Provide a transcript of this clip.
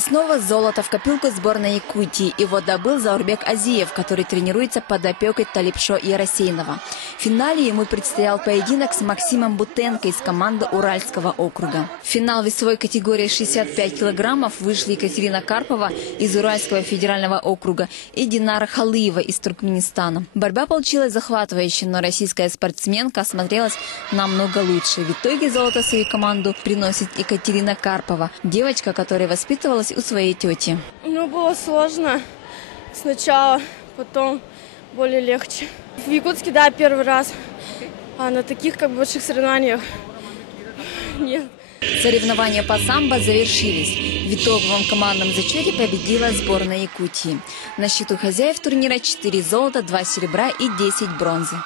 снова золото в копилку сборной Якутии. Его добыл Заурбек Азиев, который тренируется под опекой Талипшо и Рассеянова. В финале ему предстоял поединок с Максимом Бутенко из команды Уральского округа. В финал весовой категории 65 килограммов вышли Екатерина Карпова из Уральского федерального округа и Динара Халыева из Туркменистана. Борьба получилась захватывающей, но российская спортсменка смотрелась намного лучше. В итоге золото свою команду приносит Екатерина Карпова, девочка, которая воспитывалась у своей тети. Было сложно сначала, потом более легче. В Якутске, да, первый раз, а на таких больших соревнованиях нет. Соревнования по самбо завершились. В итоговом командном зачете победила сборная Якутии. На счету хозяев турнира 4 золота, 2 серебра и 10 бронзы.